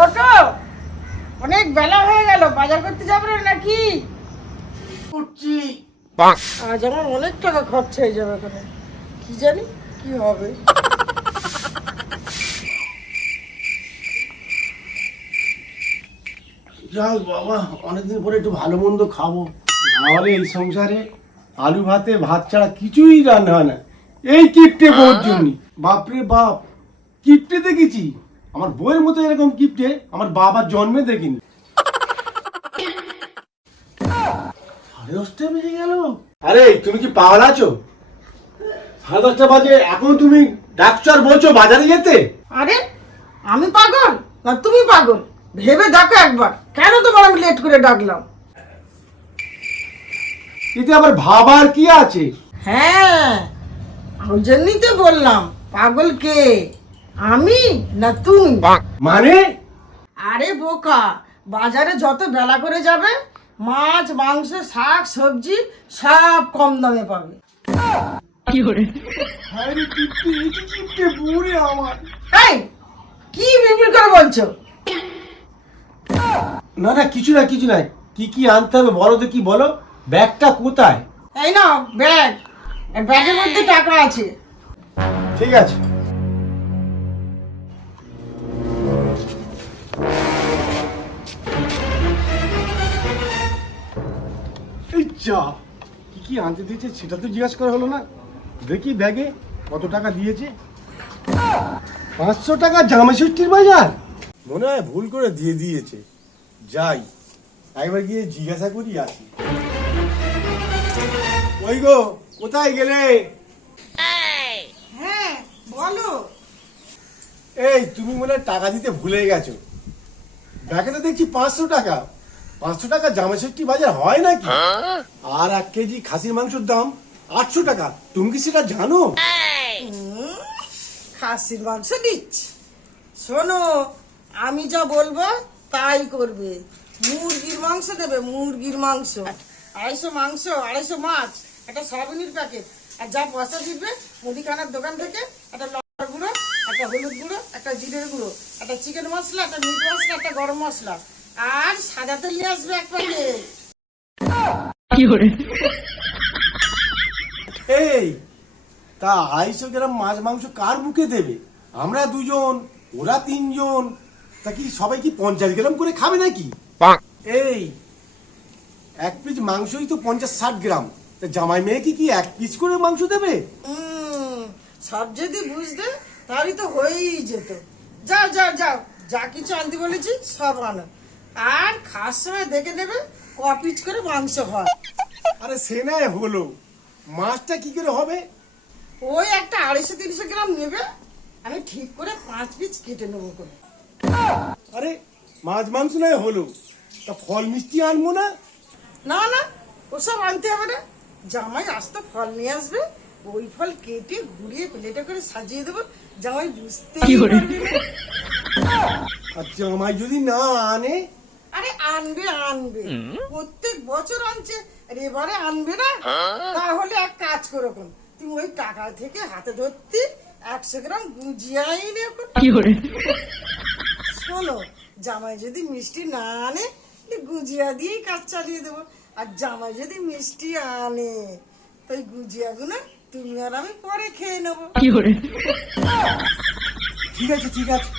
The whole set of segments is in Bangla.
ওটো অনেক বেলা হয়ে গেল, বাজার করতে যাবে না নাকি? উঠছি। আজ আমার অনেক টাকা খরচ হয়ে যাবে ওখানে, কি জানি কি হবে। যাক বাবা, অনেকদিন পরে একটু ভালো মন্দ খাবো, নাহলে এই সংসারে আলু ভাতে ভাত ছাড়া কিছুই রান্না হয় না। এই কিপটে বউর জন্য, বাপরে বাপ, কিপটে দেখেছি আমার বউয়ের মতো এরকম কিপটে আমার বাবার জন্মে দেখিনি। 10:30 বেজে গেল। আরে তুমি কি পাগল আছো? 10:30 বাজে এখন তুমি ডাকছো আর বলছো বাজারে যেতে? আরে আমি পাগল না তুমি পাগল? ভেবে দেখো একবার, কেন তোমার আমি লেট করে ডাকলাম? এতে আবার ভাবার কি আছে? হ্যাঁ, ওই জন্যই তো বললাম, পাগল কে, আমি না তুমি? মানে? আরে বোকা, বাজারে যত বেলা করে যাবে মাছ মাংস শাক সবজি সব কম দামে পাবে। আরে কিপটে, এই কি কিপটে বুড়ি আমার। এই কি বিড়বিড় করে বলছো? না না, কিছু না কিছু নাই। কি কি আনতে হবে বলো তো, কি বলো? ব্যাগটা কোথায়? এই নাও ব্যাগ, ব্যাগের মধ্যে টাকা আছে। ঠিক আছে। এই যা, কি কি আনতে দিয়েছে সেটা তো জিজ্ঞাসা করা হলো না। দেখি ব্যাগে কত টাকা দিয়েছে। 500 টাকা জামা ষষ্ঠীর বাজার, মনে হয় ভুল করে দিয়ে দিয়েছে। যাই একবার গিয়ে জিজ্ঞাসা করি আসি। ওই গো, কোথায় গেলে? হ্যাঁ বলো। এই তুমি মনে হয় টাকা দিতে ভুলে গেছো। ব্যাগে তো দেখছি 500 টাকা। 500 টাকা জামা ষষ্ঠী বাজার হয় নাকি? আর 1 কেজি খাসির মাংসের দাম 800 টাকা। তুমি কি সেটা জানো? খাসির মাংস দিচ্ছি, শোনো আমি যা বলবো তাই করবে। মুরগির মাংস দেবে, মুরগির মাংস 250 মাংস, 250 মাছ, একটা সয়াবিনের প্যাকেট, আর যা পয়সা দিবে মুদিখানার দোকান থেকে একটা লঙ্কার গুঁড়ো, একটা হলুদ গুঁড়ো, একটা জিরের গুঁড়ো, একটা চিকেন মশলা, একটা মিট মশলা, একটা গরম মশলা, আর সাদা তেল নিয়ে আসবে এক প্যাকেট। এই তা 250 গ্রাম মাছ মাংস কার মুখে দেবে? আমরা 2 জন, ওরা 3 জন, তা কি সবাই কি 50 গ্রাম করে খাবে নাকি? এই 1 পিস মাংসই তো 50-60 গ্রাম, তা জামাই মেয়ে কি 1 পিস করে মাংস দেবে? সব যদি বুঝতে তাহলে তো হয়েই যেত। যাও যাও যাও, যা কিছু আনতে বলেছি সব আনো, আর খাওয়ার সময় দেখে নেবে ক পিস করে মাংস হয়। আরে সে নাই হলো, মাছটা কি করে হবে? ওই একটা 250-300 গ্রাম নেবে, আমি ঠিক করে 5 পিস কেটে নেবো করে। আরে মাছ মাংস নাই হলো, তা ফল মিষ্টি আনবো না? না না, ওসব আনতে হবে না, জামাই আস্তে ফল নিয়ে আসবে, ওই ফল কেটে ঘুরিয়ে প্লেটে করে সাজিয়ে দেবো, জামাই বুঝতেই পারবে না। আর জামাই যদি না আনে? আরে আনবে আনবে, প্রত্যেক বছর আনছে, আর এবারে আনবে না? তাহলে এক কাজ করো, তুমি ওই টাকা থেকে হাতে ধরতে 100 গ্রাম গুজিয়াই নে। শোনো, জামাই যদি মিষ্টি না আনে গুজিয়া দিয়েই কাজ চালিয়ে দেবো, আর জামাই যদি মিষ্টি আনে তো ওই গুজিয়াগুলো তুমি আর আমি পরে খেয়ে নেবো। ঠিক আছে ঠিক আছে,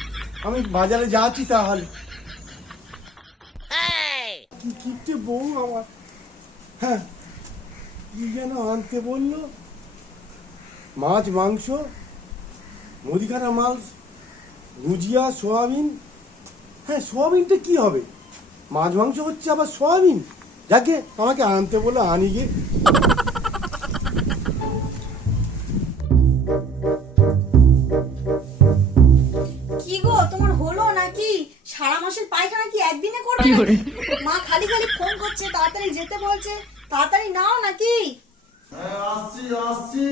আমি বাজারে যাচ্ছি তাহলে। কি কিপটে বউ আমার। হ্যাঁ, কি যেন আনতে বললো? মাছ মাংস, মুদিখানা মাল, গুজিয়া, সোয়াবিন। হ্যাঁ, সোয়াবিনটা কি হবে? মাছ মাংস হচ্ছে আবার সোয়াবিন। যাকে আমাকে আনতে বলে আনি গে। কি গো, তোমার হলো নাকি? সারা মাসের পায়খানা কি একদিনে করবে? মা খালি খালি ফোন করছে, তাড়াতাড়ি যেতে বলছে, তাড়াতাড়ি নাও নাকি? হ্যাঁ, আসছি আসছি।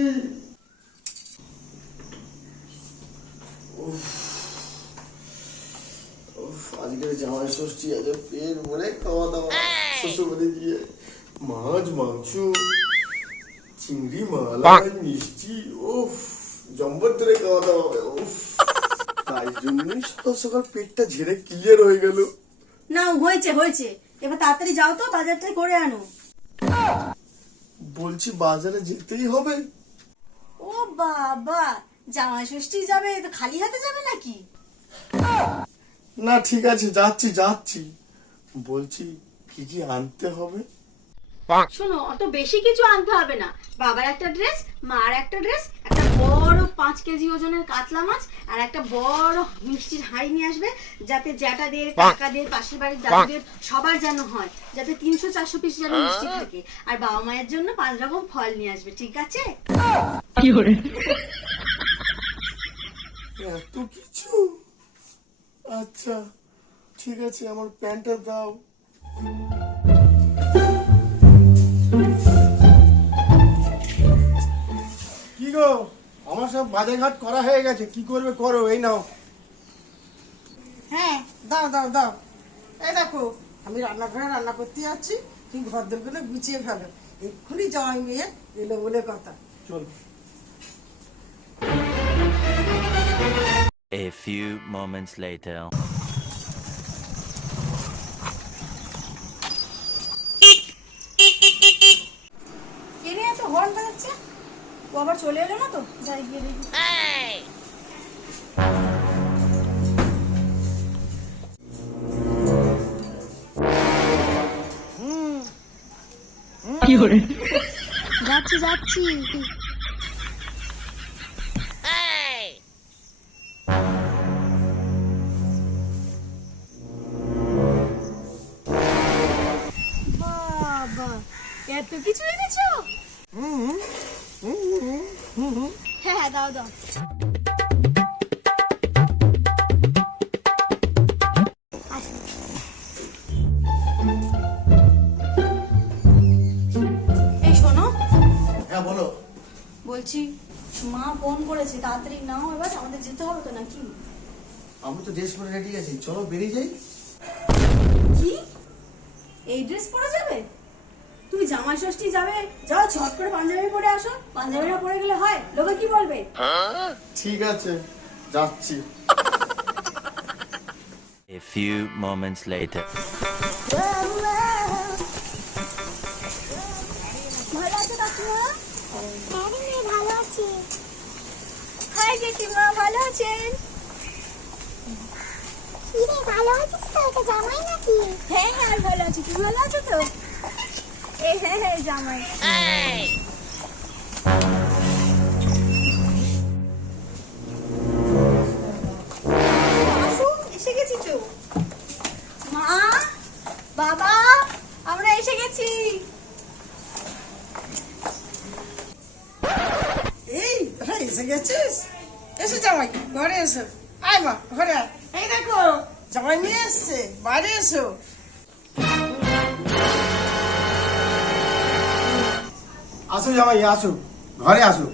আজকের জামাই ষষ্ঠী আছে, পেট ভরে খাওয়া দাওয়া, শ্বশুরবাড়ি গিয়ে মাছ মাংস, চিংড়ি মালা, মিষ্টি, উফ জম্বর ধরে খাওয়া দাওয়া হবে। উফ তাই জন্যই সকাল সকাল পেটটা ঝেড়ে ক্লিয়ার হয়ে গেল। না হয়েছে হয়েছে, এবার তাড়াতাড়ি যাও তো, বাজারটা করে আনো। বলছি বাজারে যেতেই হবে? ও বাবা, জামাই ষষ্ঠী যাবে তো খালি হাতে যাবে নাকি? না ঠিক আছে, যাচ্ছি যাচ্ছি। বলছি কি কি আনতে হবে? শোনো, অত বেশি কিছু আনতে হবে না। বাবার একটা ড্রেস, মার একটা ড্রেস, একটা বড় 5 কেজি ওজনের কাতলা মাছ, আর একটা বড় মিষ্টির হাঁড়ি নিয়ে আসবে, যাতে জ্যাঠাদের, কাকাদের, পাশের বাড়ির দাদুদের সবার যেন হয়, যাতে 300-400 পিস যেন মিষ্টি থাকে। আর বাবা মায়ের জন্য 5 রকম ফল নিয়ে আসবে, ঠিক আছে? এত কিছু? আচ্ছা ঠিক আছে, আমার প্যান্টটা দাও। কি গো, আমার সব বাজার ঘাট করা হয়ে গেছে, কি করবে করো, এই নাও। হ্যাঁ দাও দাও দাও। এই দেখো, আমি রান্নাঘরে রান্না করতে যাচ্ছি, তুমি ঘর দরগুলো গুছিয়ে ফেলো। এক্ষুনি জামাই মেয়ে এলো বলে কথা। চল। A few moments later. কে রে এত হর্ন বাজাচ্ছে? ও আবার চলে এলো না তো? যাই গিয়ে দেখি। যাচ্ছি যাচ্ছি। বাবা, এত কিছু এনেছো? হ্যাঁ হ্যাঁ, দাও দাও। এই শোনো, হ্যাঁ বলো। বলছি মা ফোন করেছে, তাড়াতাড়ি নাও, এবার আমাদের যেতে হবে তো নাকি? আমি তো ড্রেস পরে রেডি আছি, চলো বেরিয়ে যাই। কি, এই ড্রেস পরে যাবে? তুমি জামাই ষষ্ঠী যাবে, যাও ঝট করে পাঞ্জাবি পরে আসো। পাঞ্জাবিটা পরে গেলে হয়? লোকে কি বলবে? ঠিক আছে, যাচ্ছি। A few moments later. ভালো আছো কাকিমা? হ্যাঁ ভালো আছি। হাই জেঠিমা, ভালো আছেন? কিরে ভালো আছিস তো? এটা জামাই নাকি? হ্যাঁ হ্যাঁ, আর ভালো আছি। তুমি ভালো আছো তো? এই হ্যাঁ হ্যাঁ, জামাই। আসুন, এসে গেছি তো। মা, বাবা, আমরা এসে গেছি। এই তোরা এসে গেছিস? এসে জামাই ঘরে এসো। আয় মা ঘরে আয়। এই দেখো জামাই মেয়ে এসছে, বাইরে এসো। আসো জামাই, আসো ঘরে আসো।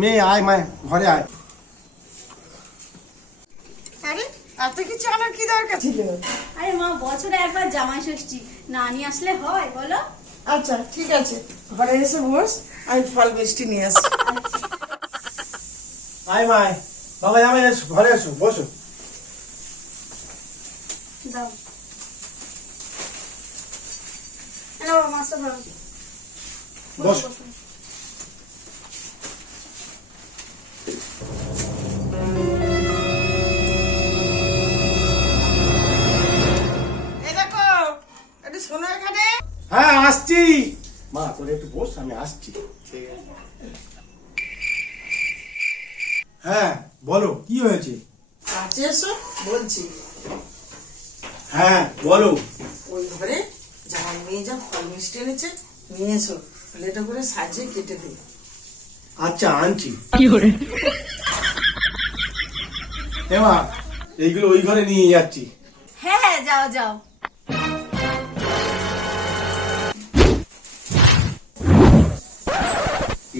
মেয়ে আয়, মায় ঘরে আয়। আরে এত কিছু আমার কি দরকার ছিল? আরে মা, বছরে একবার জামাই ষষ্ঠী, না নিয়ে আসলে হয় বলো? আচ্ছা ঠিক আছে, ঘরে এসে বস, আমি ফল মিষ্টি নিয়ে আসি। আয় মায়, বাবা জামাই এসো, ঘরে এসো, বসো। দাও। হ্যালো মাস্টার ভাই, বসো। এই দেখো, একটু শোনো এখানে। হ্যাঁ আসছি মা, তোর একটু বস, আমি আসছি। ঠিক আছে। হ্যাঁ বলো, কি হয়েছে? কাছে এসো বলছি। হ্যাঁ বলো। ওই ঘরে জামাই মেয়ে যা ফল মিষ্টি এনেছে নিয়ে এসো, প্লেটে করে সাজিয়ে কেটে দিই। আচ্ছা আনছি। মা, এইগুলো ওই ঘরে নিয়ে যাচ্ছি। হ্যাঁ হ্যাঁ, যাও যাও।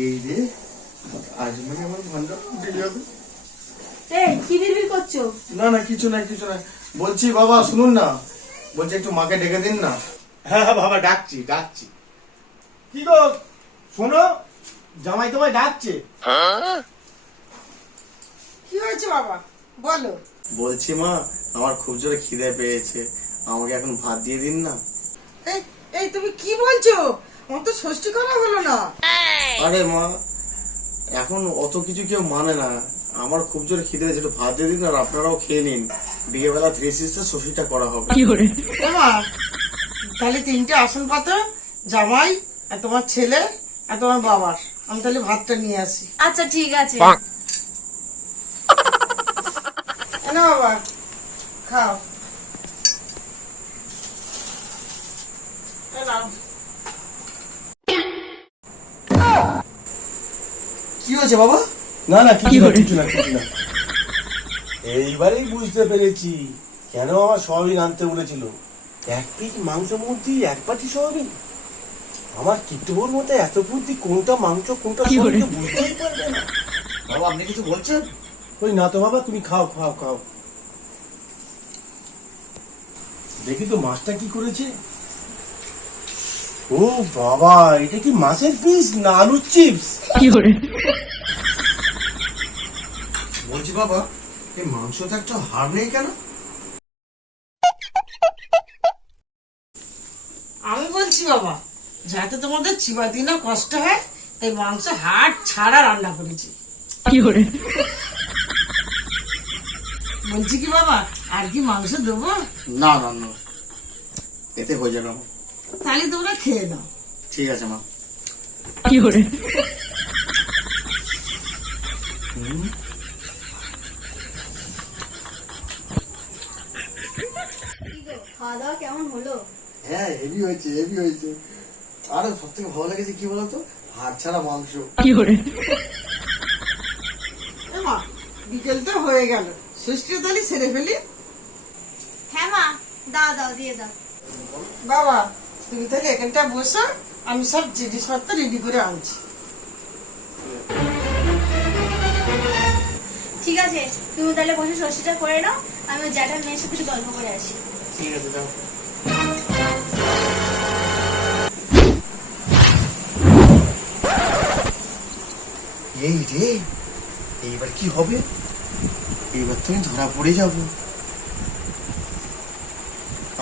এই রে, আজ মানে আমার ভান্ডার উঠে যাবে। এই কি বিড়বিড় করছো? না না, কিছু না কিছু না। বলছি বাবা শুনুন না, বলছি একটু মাকে ডেকে দিন না। হ্যাঁ হ্যাঁ বাবা, ডাকছি ডাকছি। কি গো শোনো, জামাই তোমায় ডাকছে। কি হয়েছে বাবা বলো। বলছি মা, আমার খুব জোরে খিদে পেয়েছে, আমাকে এখন ভাত দিয়ে দিন না। এই এই তুমি কি বলছো? আমার তো ষষ্ঠী করা হলো না। আরে মা, এখন অত কিছু কেউ মানে না, আমার খুব জোরে খিদে পেয়েছে, একটু ভাত দিয়ে দিন আর আপনারাও খেয়ে নিন। বিকেলবেলা 3 সিস্টার ষষ্ঠীটা করা হবে। এমা, তাহলে 3টে আসন পাতো, জামাই আর তোমার ছেলে আর তোমার বাবার। আমি তাহলে ভাতটা নিয়ে আসি। আচ্ছা ঠিক আছে। না বাবা, খাও। এই নাও। কি হয়েছে বাবা? না না কিছু না কিছু না কিছু না। এইবারেই বুঝতে পেরেছি কেন আমার সয়াবিন আনতে বলেছিল। 1 পিস মাংসের মধ্যে 1 বাটি সয়াবিন। আমার কিট্টুর মধ্যে এত বুদ্ধি, কোনটা মাংস কোনটা সয়াবিন বুঝতেই পারবে না। বাবা আপনি কিছু বলছেন? ওই না তো বাবা, তুমি খাও খাও খাও। দেখি তো মাছটা কি করেছে। ও বাবা, এটা কি মাছের পিস না আলুর চিপস? বলছি বাবা, এই মাংসতে একটা হাড় নেই কেন? আমি বলছি বাবা, যাতে তোমাদের চিবাতে না কষ্ট হয়, তাই মাংস হাড় ছাড়া রান্না করেছি। বলছি কি বাবা, আর কি মাংস দেবো? না না না, এতে হয়ে যাবে আমার। তাহলে তোমরা খেয়ে নাও। ঠিক আছে মা। খাওয়া দাওয়া কেমন হলো? হ্যাঁ হেভি হয়েছে, হেভি হয়েছে। আরে সব থেকে ভালো লেগেছে কি বলতো, হাড় ছাড়া মাংস। এমা, বিকেল তো হয়ে গেল, ষষ্ঠী তাহলে সেরে ফেলি। হ্যাঁ মা, দাও দাও দিয়ে দাও। বাবা তুমি তাহলে এখানটা বসো, আমি সব জিনিসপত্র রেডি করে আনছি। ঠিক আছে, তুমি তাহলে বসে ষষ্ঠীটা করে নাও, আমি ওই জ্যাঠার মেয়ের সাথে একটু গল্প করে আসি। ঠিক আছে যাও। এই রে, এইবার কি হবে? এইবার তো আমি ধরা পড়ে যাব।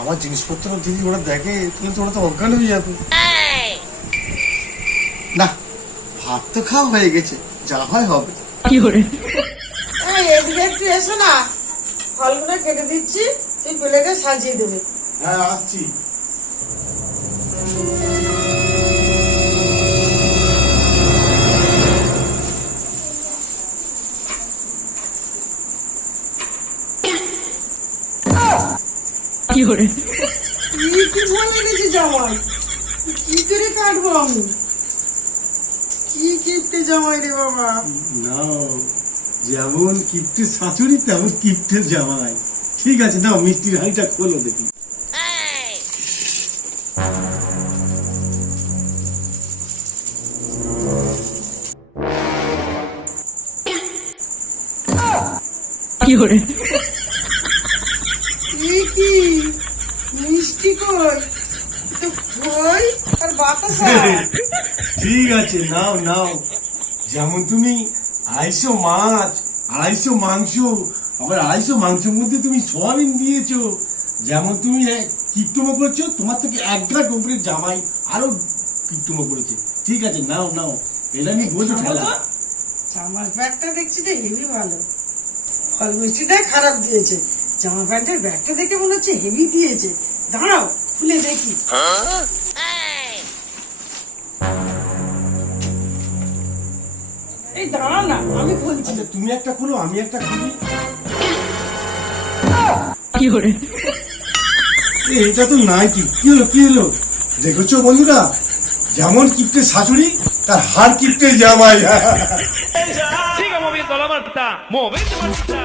আমার জিনিসপত্র যদি ওরা দেখে তাহলে তো ওরা তো অজ্ঞান হয়ে যাবে। না, ভাত তো খাওয়া হয়ে গেছে, যা হয় হবে। এই, এদিকে একটু এসো না, ফলগুলো কেটে দিচ্ছি, তুই প্লেটে সাজিয়ে দেবে। হ্যাঁ আসছি। কি কি ফল এনেছি জামাই, কি করে কাটবো আমি? কি কিপ্টে জামাই রে বাবা। নাও, যেমন কিপ্টে শাশুড়ি তেমন কিপ্টে জামাই। ঠিক আছে নাও, মিষ্টির হাঁড়িটা খোলো দেখি। কি মিষ্টি কই, তো খই আর বাতাসা। ঠিক আছে নাও নাও। যেমন তুমি 250 মাছ, 250 মাংস, আবার 250 মাংসের মধ্যে তুমি সয়াবিন দিয়েছো। যেমন তুমি কিপ্টুমো করেছো, তোমার থেকে 1 ঘাট উপরে জামাই আরো কিপ্টুমো করেছে। ঠিক আছে নাও নাও, এটা নিয়ে বোঝো ঠেলা। জামার ব্যাগটা দেখছি যে হেভি ভালো, ফল মিষ্টিটা খারাপ দিয়েছে, জামা প্যান্টের ব্যাগটা দেখে মনে হচ্ছে হেভি দিয়েছে। দাঁড়াও খুলে দেখি। এই দাঁড়াও না, আমি খুলছি। আচ্ছা তুমি একটা খুলো, আমি একটা খুলি। এটা তো নাই। কি হলো কি হলো? দেখেছো বন্ধুরা, যেমন কিপ্টে শাশুড়ি তার হার কিপ্টে জামাই। Siga moviendo la manta, movete manta,